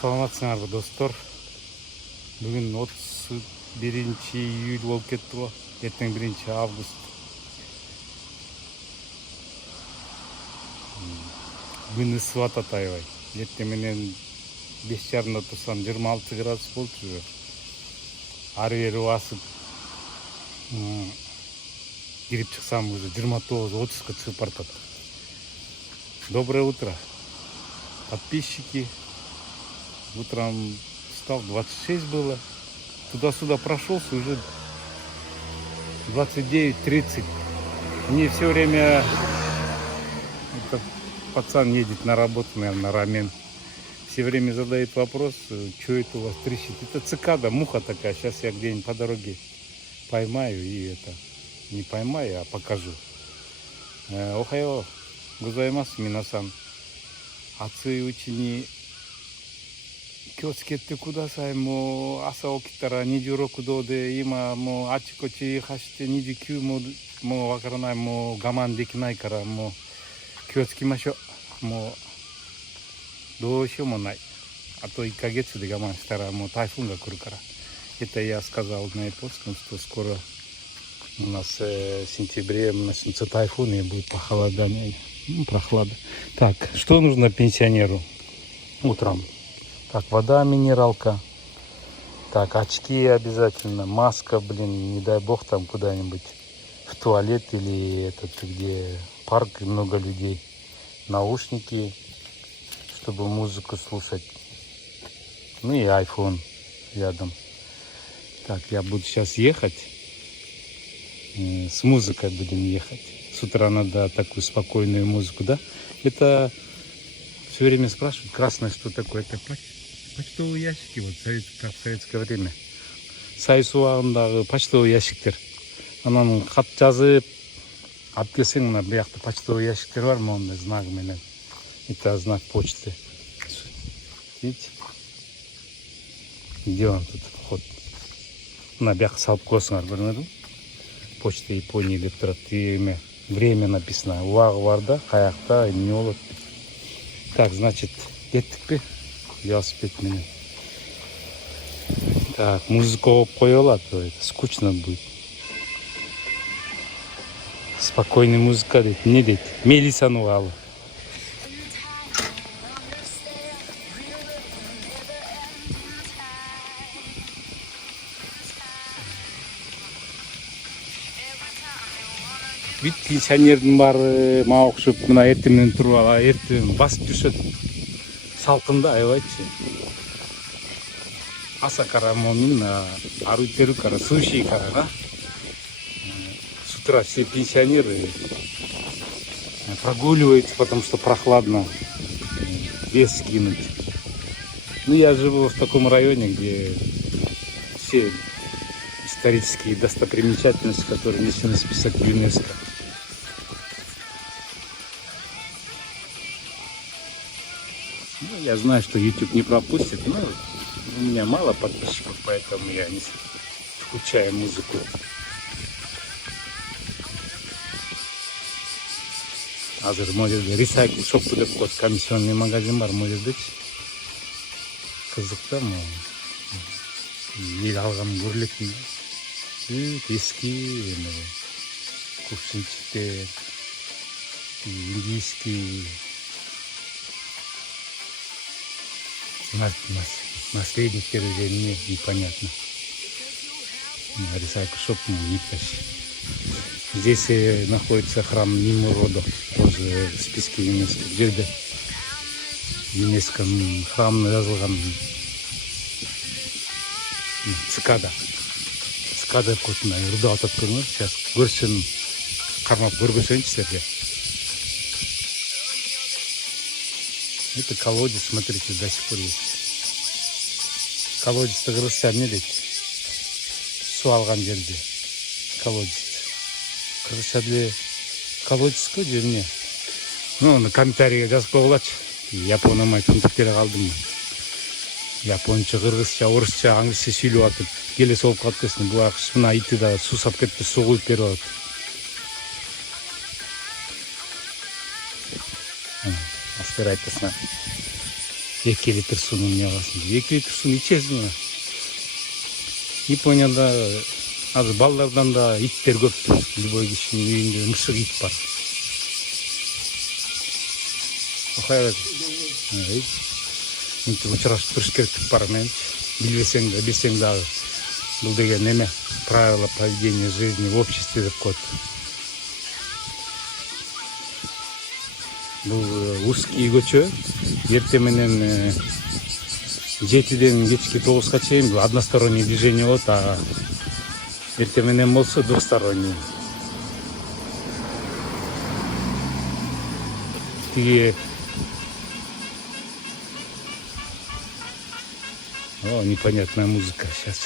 Саламатсыңарбы достор. Бүгүн 31-июль болуп кетти го. Эртең 1-август. Күн ысып атат аябай. Эртең менен 5:30 турсам 26 градус болчу уже. Ары бери басып кирип чыксам уже 29-30га чыгып баратат. Доброе утро, подписчики. Утром встал, 26 было. Туда-сюда прошелся, уже 29-30. Мне все время этот пацан едет на работу, наверное, Рамен. Все время задает вопрос, что это у вас трещит. Это цикада, муха такая. Сейчас я где-нибудь по дороге поймаю и это не поймаю, а покажу. Охайо, гозаймасу, минасан. Ацуи учи ни кёцукетте кудасай. Мо аса окитара 26度で今もうあちこち走って29もうわからない、もう我慢できないから、もう気をつけましょう。もうどうしようもない。あと1ヶ月で我慢したらもう台風が来るから。Это я сказал на японском, что скоро у нас в сентябре начнется тайфун и будет похолодание, прохлада. Так, что нужно пенсионеру утром? Так, вода, минералка. Так, очки обязательно, маска, не дай бог там куда-нибудь в туалет или где парк и много людей. Наушники, чтобы музыку слушать. Ну и iPhone рядом. Так, я буду сейчас ехать. С музыкой будем ехать. С утра надо такую спокойную музыку, да? Это все время спрашивают, красное что такое? Это почтовые ящики, вот как в советское время. Сайсуагындагы почтовый ящиктер. Анан хат жазып алып келсең, мына биякта почтовый ящиктер бар, мондай знак менен. Это знак почты. Видите? Где он тут вход? Мына бияка салып коесуңар, көрдүңөрбү? Почта Японии деп турат. И время написано. Убагы бар да, каякта эмне болот. Так, значит, кеттикпи? Велосипед менен. Так, музыка коюп коелу, а то это скучно будет. Спокойный музыка дейт. Эмне дейт? Мелисаны угалы. Бүт пенсионердин баары мага окшоп мына эртең менен туруп алып, эртең басып жүрүшөт. Салкында аябайчы. Аса карамонун ару-теру кара, суши кара, да? С утра все пенсионеры прогуливаются, потому что прохладно, вес скинуть. Ну, я живу в таком районе, где все исторические достопримечательности, которые внесены в список ЮНЕСКО. Ну, я знаю, что YouTube не пропустит, но у меня мало подписчиков, поэтому я не включаю музыку. Азыр могерде ресайкл шоппу деп коет, комиссионный магазин бар могердечи. Кызык да, эл алган көрүлөт дейм. Эски кувшинчиктер, индийский наследниктер уже непонятно. Ресайкл шоп Никташ. Здесь находится храм Нимуродо, тоже в списке ЮНЕСКО. Жерде ЮНЕСКО храм жазылган. Цикада. Цикада котуна ырдап атат, көрүңөр. Сейчас көрсөм, кармап көргөзөйүнчү силерге. Это колодец, смотрите, до сих пор есть. Колодец кыргызча эмне дейт? Суу алган жерде колодец. Кыргызча деле колодецко же эмне? Ну, комментарийге жазып койгулачы. Япон амай түнтүктөрү калдым. Японча, кыргызча, орусча, англисче сүйлөп атып, келе болуп калып кетсин. Бул акшына айты да суу сап кетти, суу куюп берип атат. Аспер айтасыңар. 2 литр суны эмне кыласың деп. 2 литр суну ичесиң. Японияда азыр балдардан да иттер көп. Любой кишинин үйүндө мышык ит бар. Окуя мынтип учурашып туруш керек деп бар менчи. Билбесең да, билсең дагы. Бул деген эме правила поведения жизни в обществе деп коет. Бул узкий көчө. Эртең менен 7ден кечки 9га чейин бул односторонний движение болот, а эртең менен болсо двусторонний. Тиги непонятная музыка сейчас.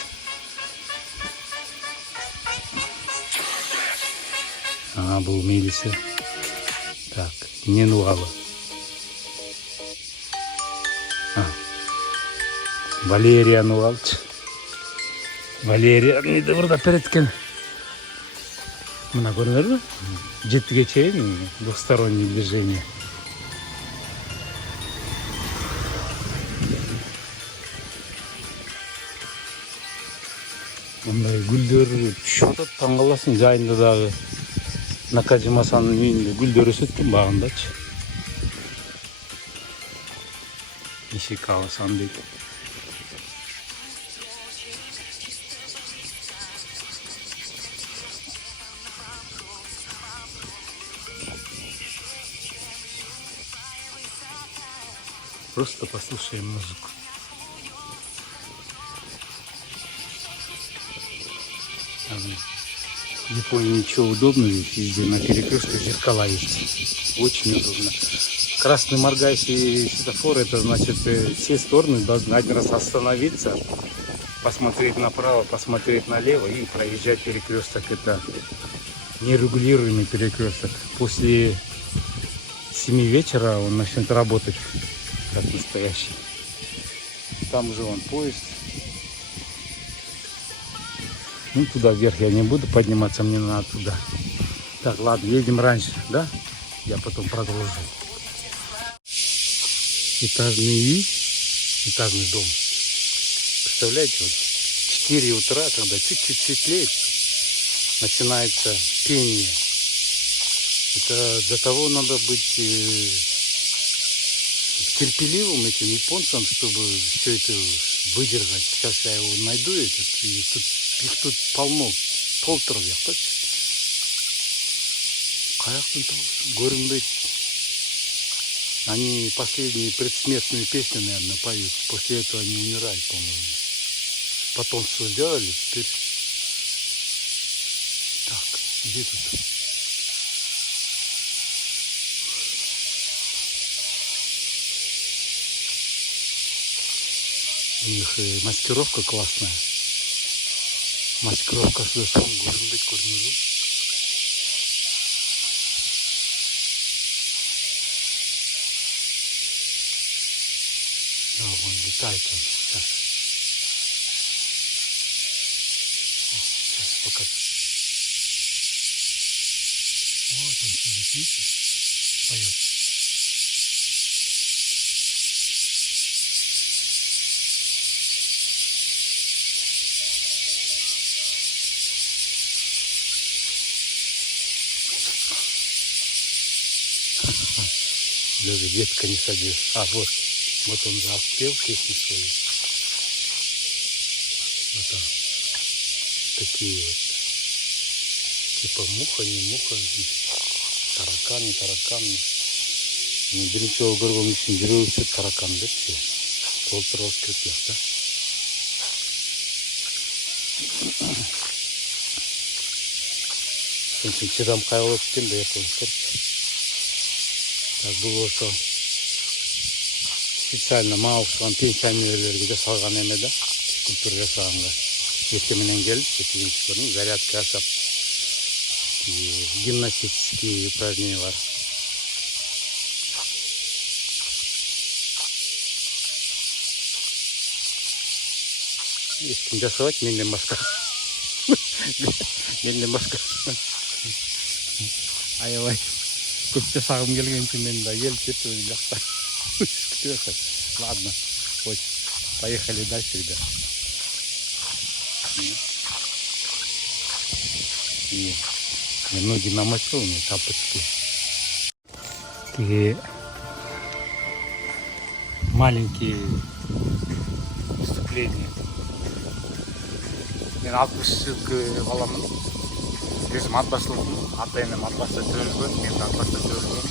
Был милиция. Так, не нугалы. Валерия нугалчы. Валерия не добрда переткен. Мына көрүнөрбү? 7ге чейин двустороннее движение. Мындай гүлдөр түшүп атат, таң каласың. Жайында дагы Накажима-санын үйүндө гүлдөр өсөт экен багындачы. Ишикава-сан дейт. Просто послушаем музыку. В Японии ничего удобного, везде на перекрестках зеркала есть. Очень удобно. Красный моргающий светофор, это значит все стороны должны один раз остановиться, посмотреть направо, посмотреть налево и проезжать перекресток. Это нерегулируемый перекресток. После 7 вечера он начнет работать как настоящий. Там уже вон поезд. Ну, туда вверх я не буду подниматься, мне надо туда. Так, ладно, едем раньше, да? Я потом продолжу. Этажный дом. Представляете, вот 4 утра, когда чуть-чуть светлеет, начинается пение. Это для того надо быть терпеливым этим японцам, чтобы все это выдержать. Сейчас я его найду, и их тут полно. Толтырып яктачы. Каяктан табасың, көрүнбөйт. Они последнюю предсмертную песню, наверное, поют. После этого они умирают, по-моему. Потомство сделали, теперь... Так, где тут? У них маскировка классная. Маскировка с досом көрінбейді, көрінеді. Да, он летает он сейчас. Сейчас покажу. Вот он сидит, видите, поет. Даже ветка не садишь. Вот он запел песню свою. Вот он. Такие вот. Типа муха, не муха. Таракан, не таракан. Бірінші жолы көрген үшін жүрегі таракан депті. Толтырып кеткен, да? Соның үшін чыдам қайғылып кеткен де японцтар. Так, бұл осы специально мауықшыған пенсионерлерге жасалған еме да, скульптура жасағанға. Ертеменен келіп, көрдің, зарядка жасап, гимнастические упражнения бар. Ешкім жасабайды, менден басқа. Менден басқа. Аябай. Көп жасағым келген үшін мен де келіп кетті өз жақта. Ладно, вот, поехали дальше, ребят. И ноги намочил, мне тапочки. Такие маленькие выступления. Мен 60 жылғы баламын. Өзім атбасылықпын. Ата-енем атбаста төрілген, мен де атбаста төрілген.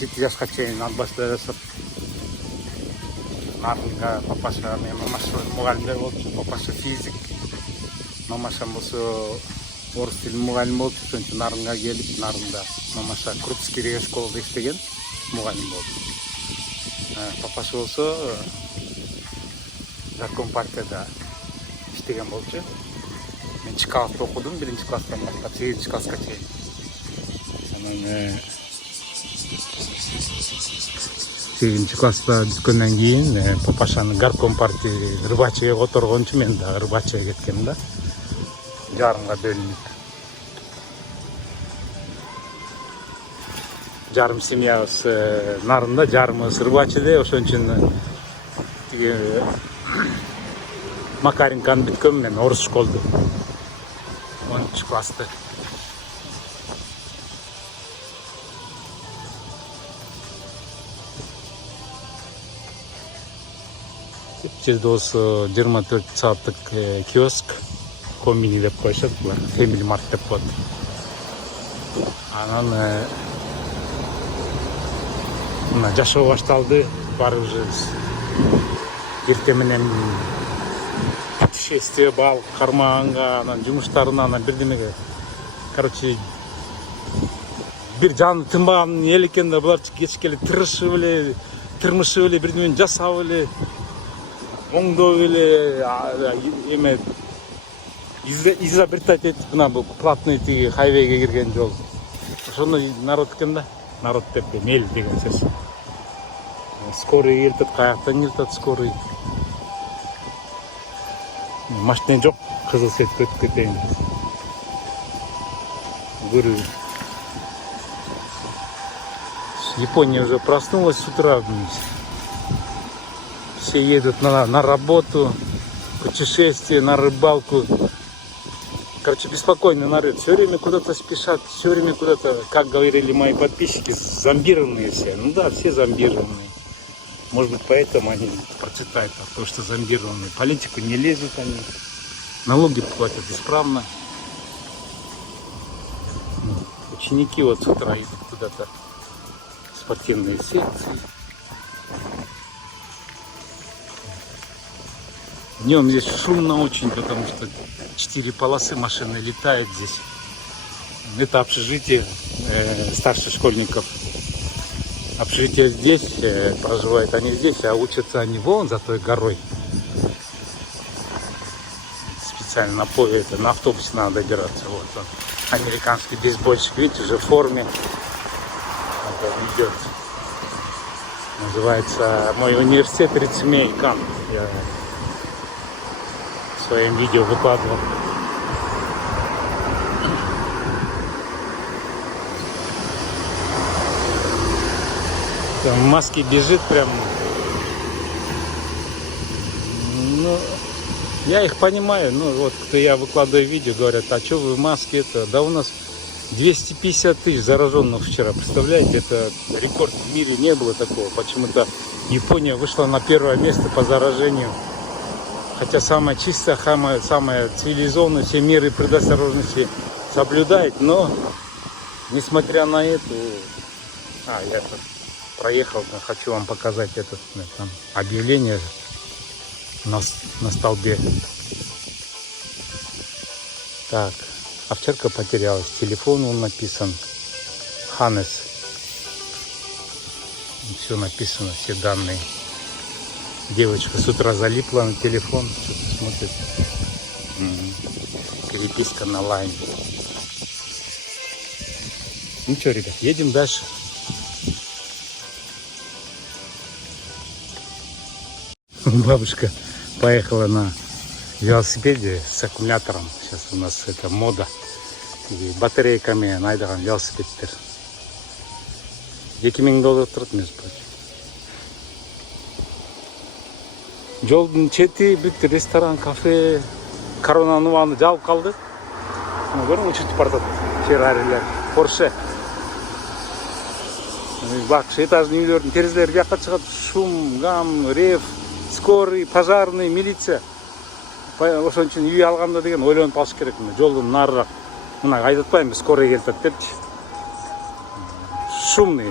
7 жасқа чейин атбаста жасап, нарынға папаша, мен мамаша мұғалімдер болчу, папаша физик. Мамашам болсо орыс тілі мұғалім болчу, сончо нарынға келип, нарында мамаша Крупскийдеги школада иштеген, мұғалім болду. Папаша болсо Жарком партияда иштеген болчу. Мен Чкаловда окудум, 1-чи класстан баштап 8-чи класска чейин. Анан 8-чи класста бүткөндөн кийин папашаны горком партии рыбачыга которгончу, мен да рыбачыга кеткем да. Жарымга бөлүнүп. Жарым семьябыз нарында, жарымыбыз рыбачыда, ошон үчүн Макаренканы бүткөм мен, орус школду. 10-чи классты. Жерде осы 24 сааттык киоск, комбини деп коюшат булар, Family Mart деп коет. Анан мына жашоо башталды, баары уже эрте менен путешествие, балык кармаганга, анан жумуштарына, анан бирдемеге. Короче, бир жаны тынбаган эл экен да, булар кечке эле тырышып эле, тырмышып эле, бирдемени жасап эле, оңдоп эле, эме изобретать этип, мына бул платный тиги хайвейге кирген жол. Ошону народ экен да, народ деп эл деген сөз. Скорый келтет, каяктан келтет скорый. Машина жок, кызыл светке өтүп кетейин. Говорю, Япония уже проснулась с утра. Все едут на работу, путешествие, на рыбалку. Короче, беспокойный народ. Все время куда-то спешат, все время куда-то, как говорили мои подписчики, зомбированные все. Ну да, все зомбированные. Может быть, поэтому они процветают, потому что зомбированные. В политику не лезут они, налоги платят исправно. Ученики вот с утра идут куда-то в спортивные секции. Днем здесь шумно очень, потому что 4 полосы машины летают здесь. Это общежитие старших школьников. Общежитие здесь, проживают они здесь, а учатся они вон за той горой. Специально на поле, это на автобусе надо добираться. Вот он, американский бейсбольщик, видите, уже в форме. Вот он идет. Называется мой университет Рицмейкан. Я в своем видео выкладывал. Там в маске бежит прям. Ну, я их понимаю. Ну, вот, когда я выкладываю видео, говорят, а что вы в маске это? Да у нас 250 тысяч зараженных вчера. Представляете, это рекорд в мире, не было такого. Почему-то Япония вышла на первое место по заражению. Хотя самая чистая, самая цивилизованная, все меры предосторожности соблюдает. Но, несмотря на это, я тут проехал, хочу вам показать это там объявление на столбе. Так, овчарка потерялась, телефон он написан, Ханес, все написано, все данные. Девочка с утра залипла на телефон, что-то смотрит, переписка на лайн. Ну что, ребят, едем дальше. Бабушка поехала на велосипеде с аккумулятором. Сейчас у нас это мода. И батарейками найдаган велосипедтер. $2000 тұрады, между прочим. Жолдың чети бүт ресторан, кафе, коронаның убагында жабылып калды. Көрүң, учутуп баратат Феррарилер, Порше. Бак, этажный үйлөрдүн терезелери бияка чыгат, шум, гам, рев, скорый, пожарный, милиция. Ошон үчүн үй алганда деген ойлонуп алыш керек. Жолдун нарыраак. Мына айдатпайм, скорый келтет депчи. Шумный.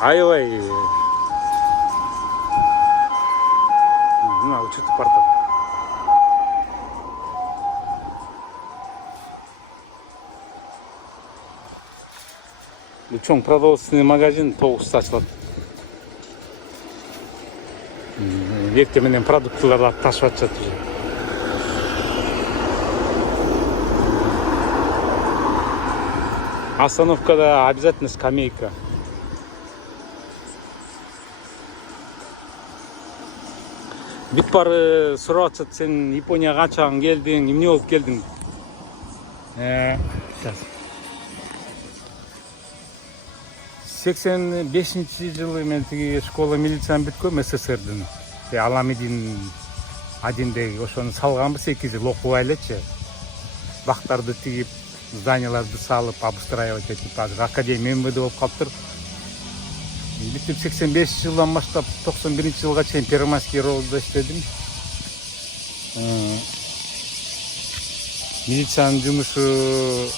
Аябай. Мына учутуп баратат. Бул чоң продовольственный магазин 9-да ачылат. Эртең менен продуктыларды ташып атышат уже. Остановкада обязательно скамейка. Бүт бары сурап атышат, сен Японияга качан келдиң, эмне болуп келдиң? Сейчас. 85-жылы мен тиги школа милицияны бүткөм СССРдин. Аламедин адиндеги ошону салганбы 8 жыл окуп элечи. Бактарды тигип, зданияларды салып, обустраивать этип, азыр академия МВД болуп калыптыр. Бүтүп 85 жылдан баштап 91 жылга чейин Первомайский ровдо иштедим. Милициянын жумушу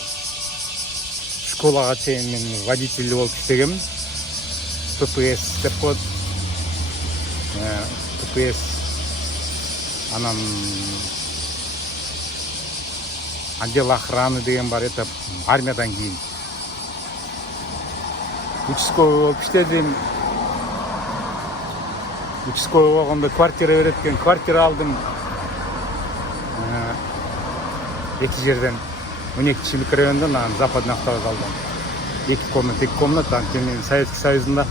школага чейин мен водитель болуп иштегем. ППС деп коет. ППС. Анан отдел охраны деген бар, это армиядан кийин. Участковый болуп иштедим. Участковый болгондо квартира берет экен, квартира алдым. Эки жерден 12 микрорайондон, анан Западный автовокзал алдым. 2 комната, анткени Советский Союзунда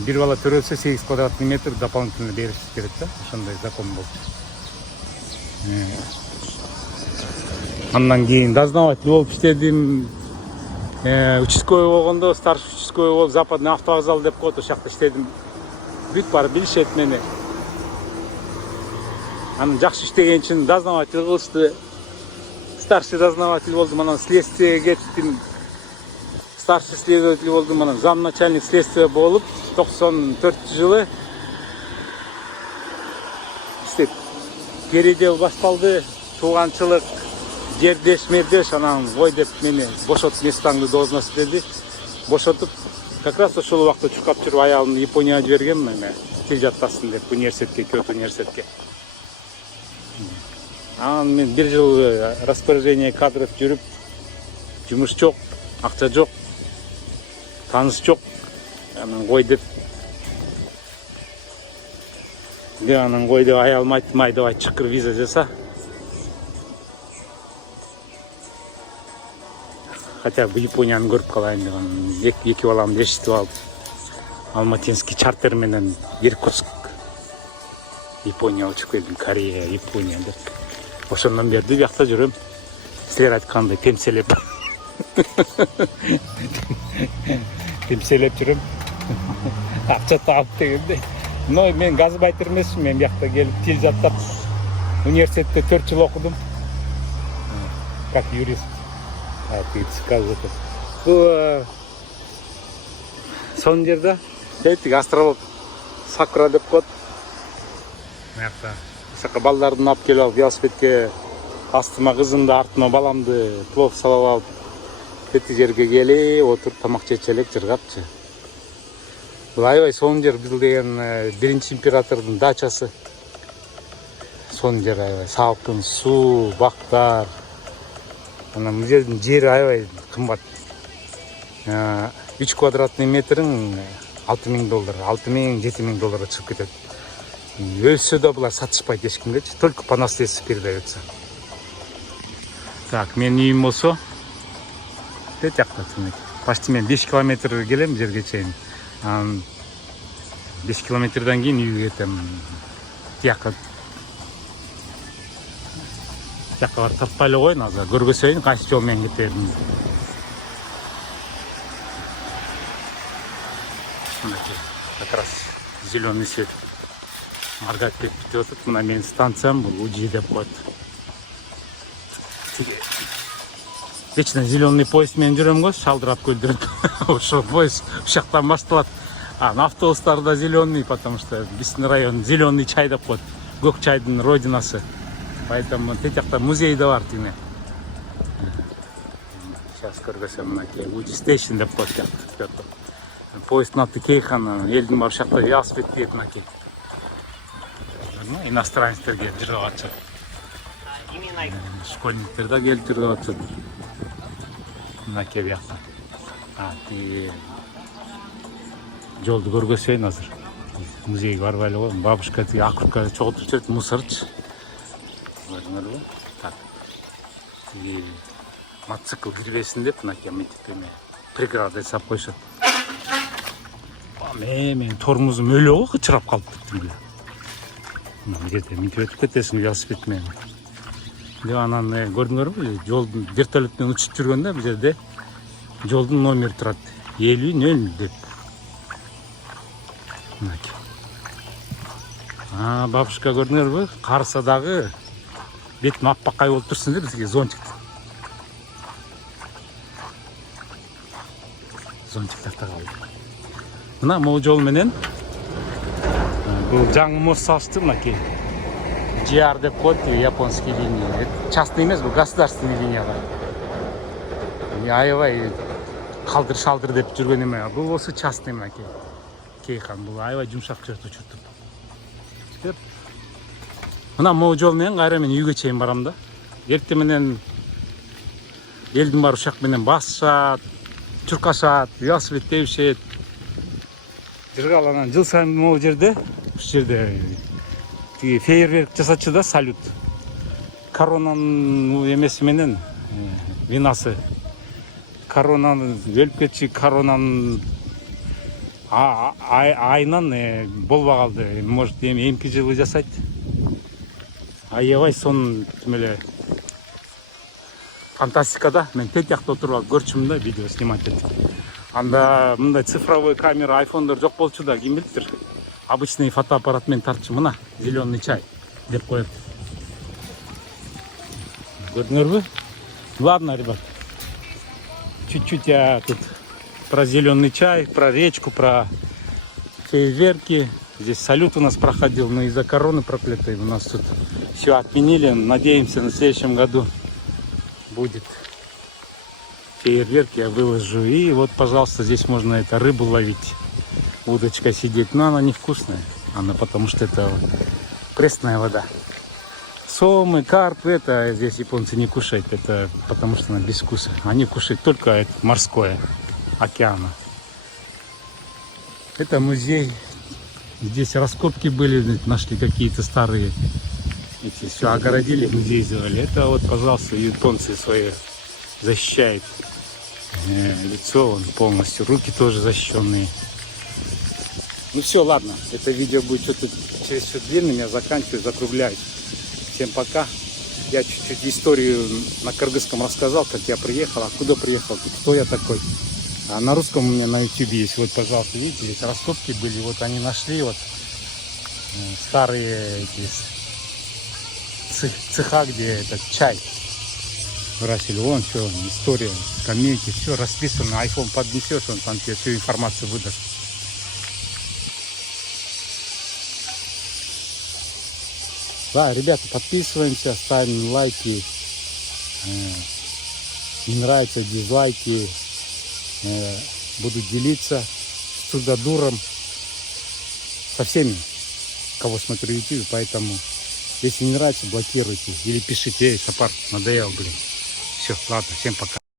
бир бала төрөлсө 8 квадратный метр дополнительно бериш керек да, ошондой закон болчу. Андан кийин дознаватель болуп иштедим. Участковый болгондо, старший участковый болуп Западный автовокзал деп коет, ошол жакта иштедим. Бүт баары билишет мени. Анан жакшы иштеген үчүн дознаватель кылышты. Старший дознаватель болдум, анан следствиеге кеттим. Старший следователь болдум, анан замначальник следствия болуп 94 жылы иштеп. Передел башталды, тууганчылык, жердеш мердеш, анан ой деп мени бошотуп местаңды должность деди. Бошотуп, как раз ошол убакта чуркап жүрүп аялымды Японияга жибергем, мен тил жаттасын деп университетке, Киото университетке. Анан мен 1 жыл распоряжение кадров жүрүп, жумуш жок, акча жок, тааныш жок. Анан кой деп. Анан кой деп аялым айттым, ай давай чыкыр виза жаса. Хотя бы Японияны көрүп калайын деп, эки баламды эшитип алып, Алматинский чартер менен Иркутск, Япония учуп келдим, Корея, Япония деп. Ошондон бери биякта жүрөм. Силер айткандай темселеп. Темселеп жүрөм. Акча таап дегенде. Но мен газбайтер эмесмин, мен биякта келип тил жаттап университетте 4 жыл окудум. Как юрист. Бул сонун жерде тетик астролог Сакура деп коет. Мыякта сака балдардын алып келип алып велосипедке астыма кызымды, артыма баламды плов салып алып тетик жерге келип отуруп тамак жече элек жыргапчы. Бул аябай сонун жер, бул деген 1-чи императордун дачасы. Сонун жер аябай, салкын суу, бактар. Анан бул жердин жери аябай кымбат. 3 квадратный метрин $6000, $6000-7000 чыгып кетет. Өлсө да булар сатышпайт эчкимгечи, только по наследству передается. Так, менин үйүм болсо тет жакта тимек. Почти мен 5 километр келем жерге чейин. 5 километрден кийин үйгө кетем. Тияка барып тартпай эле коеюн, азыр көргөзөйүн кайсы жол менен кетерин. как раз зеленый свет моргать кетіп жатыр. Мына менің станциям, бұл УДЖ деп қояды. Вечно зеленый поездмен жүремін ғой, шалдырап көлдіріп. Ошо поезд ұшақтан башталады. Автобустарда зеленый, потому что біздің район зеленый чай деп қояды. Көк чайдың родинасы. Поэтому тетяқта музей да бар тиме. Сейчас көргөсөм мынакей УДЖ стейшн деп қояды. Поезд наты кейхан, елдің бар шақта велосипед тиеп мынакей. Иностранецтерге жүріп атышат. Школьниктер да келіп жүріп атышат. Мынакей бияқта. Жолды көргөсөйүн азыр. Музейге барбайлы ғой. Бабушка акурка чогултуп жүрөт, мусорчу. Көрдүңөрбү? Так. Мотоцикл кирбесин деп мынакей мынтип эме преграда жасап койшот. Мен тормозум өлө ғой, кычырап калыптыр эле. Мына жерде мынтип өтүп кетесиң велосипед менен. Деп анан көрдүңөрбү? Жолдун вертолет менен учуп жүргөндө бул жерде жолдун номери турат. 50-0 деп. Мынакей. Бабушка көрдүңөрбү? Карса дагы бетим аппакай болуп турсун деп бизге зонтик. Зонтик тартып алды. Мына могу жол менен бул жаңы мост салышты мынакей. JR деп коет, японский линия. Частный эмес, бул государственный линияга. Аябай калдыр-шалдыр деп жүргөн эме. Бул болсо частный мынакей. Кейхан бул аябай жумшак жерде учуртуп. Деп. Мына могу жол менен кайра мен үйгө чейин барам да. Эртең менен элдин баары ушак менен басышат, чуркашат, велосипед тебишет. Жыргаланан жыл сайын могу жерде, ушу жерде фейерверк жасачу да, салют. Коронанын эмеси менен винасы. Коронаны өлүп кетчү, коронанын айынан болбой калды. Может, эмки жылы жасайт. Аябай сонун эле фантастикада мен тет жакта отуруп алып көрчүмүн да, видео снимать этип. Анда мындай цифровой камера, айфондор жок болчу да, ким билиптир. Обычный фотоаппарат менен тартчу, мына зеленый чай деп коет. Көрдүңөрбү? Ладно, ребят. Чуть-чуть я тут про зеленый чай, про речку, про фейерверки. Здесь салют у нас проходил, но из-за короны проклятой у нас тут все отменили. Надеемся, на следующем году будет фейерверк, я выложу. И вот, пожалуйста, здесь можно рыбу ловить, удочкой сидеть. Но она невкусная, она потому что это пресная вода. Сомы, карп, это здесь японцы не кушают, это потому что она без вкуса. Они кушают только это морское, океана. Это музей. Здесь раскопки были, нашли какие-то старые. Эти все огородили, музей сделали. Это вот, пожалуйста, японцы свои защищают. Лицо он полностью, руки тоже защищенные. Ну все, ладно, это видео будет что-то чересчур длинным, я заканчиваю, закругляюсь. Всем пока. Я чуть-чуть историю на кыргызском рассказал, как я приехал, откуда приехал, кто я такой. А на русском у меня на YouTube есть. Вот, пожалуйста, видите, здесь раскопки были. Вот они нашли вот старые эти цеха, где этот чай выращивали. Вон все, история, скамейки, все расписано. iPhone поднесешь, он там тебе всю информацию выдаст. Да, ребята, подписываемся, ставим лайки. Не нравятся дизлайки. Буду делиться с трудодуром, со всеми, кого смотрю в YouTube, поэтому если не нравится, блокируйте или пишите: эй, Сапар, надоел, блин. Все, ладно, всем пока.